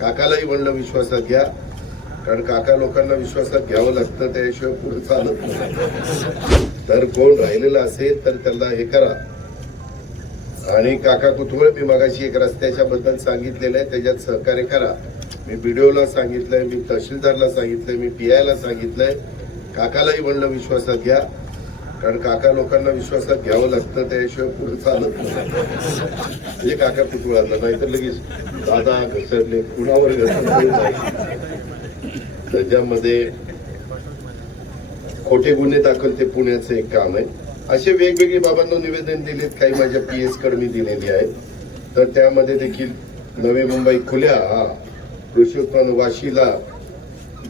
काकालाही म्हणलं विश्वासात घ्या. कारण काका लोकांना विश्वासात घ्यावं लागतं त्याशिवाय पुढे चालत नाही. तर कोण राहिलेलं असेल तर त्याला हे करा. आणि काका कुतुबळ मी मगाशी एक रस्त्याच्या बद्दल सांगितलेलं आहे त्याच्यात सहकार्य करा. मी बीडीओला सांगितलंय मी तहसीलदारला सांगितलंय मी पी आयला सांगितलंय. काकालाही म्हणलं विश्वासात घ्या. कारण काका लोकांना विश्वासात घ्यावं लागतं त्याशिवाय पुढे चालत म्हणजे काका कुतुळाला नाहीतर लगेच दादा घसरले कुणावर घसरले त्याच्यामध्ये खोटे गुन्हे दाखल ते पुण्याचं एक काम आहे. असे वेगवेगळे बाबांना निवेदन दिलेत काही माझ्या पी एसकडे मी दिलेली आहेत. तर त्यामध्ये देखील नवी मुंबई खुल्या हा कृषी उत्पन्न वाशीला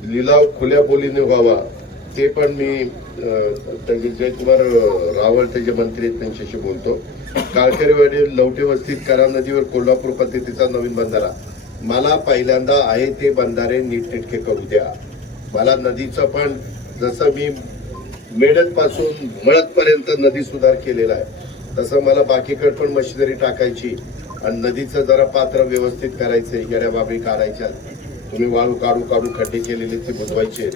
लिलाव खुल्या बोलीने व्हावा. ते पण मी जयकुमार अं, रावळ त्याचे मंत्री आहेत त्यांच्याशी बोलतो. काळकरेवाडी लवटे वस्तीत करा नदीवर कोल्हापूर पद्धतीचा नवीन बंधारा. मला पहिल्यांदा आहे ते बंधारे नीटनेटके करू द्या. मला नदीचं पण जसं मी मेडतपासून मळतपर्यंत नदी सुधार केलेला आहे तसं मला बाकीकडे पण मशिनरी टाकायची आणि नदीचं जरा पात्र व्यवस्थित करायचं येड्या बाबी काढायच्या. तुम्ही वाळू काढू काढू खड्डे केलेले ते बुजवायचे.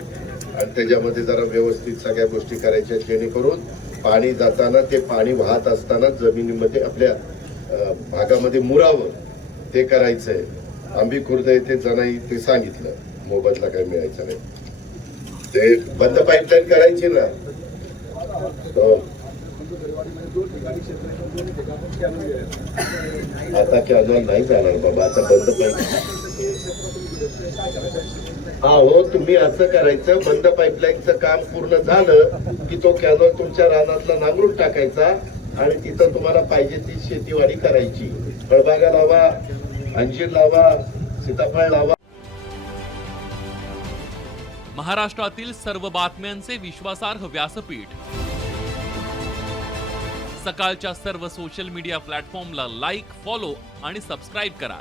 आणि त्याच्यामध्ये जरा व्यवस्थित सगळ्या गोष्टी करायच्या जेणेकरून पाणी जाताना ते पाणी वाहत असताना जमिनीमध्ये आपल्या भागामध्ये मुरावं ते करायचं आहे आंबी खुर्द येथे जणाई ते सांगितलं. मोबदला काही मिळायचा नाही. ते बंद पाईपलाईन करायची ना. हो. आता आता अजून नाही जाणार बाबा आता बंद पाईप हा हो तुम्ही असं करायचं बंद पाईपलाईनचं काम पूर्ण झालं की तो कॅनॉल तुमच्या रानातला नांगरून टाकायचा आणि तिथं तुम्हाला पाहिजे ती शेतीवाडी करायची. फळबागा लावा अंजीर लावा सीताफळ लावा. महाराष्ट्रातील सर्व बातम्यांचे विश्वासार्ह व्यासपीठ. सकाळच्या सर्व सोशल मीडिया प्लॅटफॉर्मला लाईक फॉलो आणि सबस्क्राईब करा.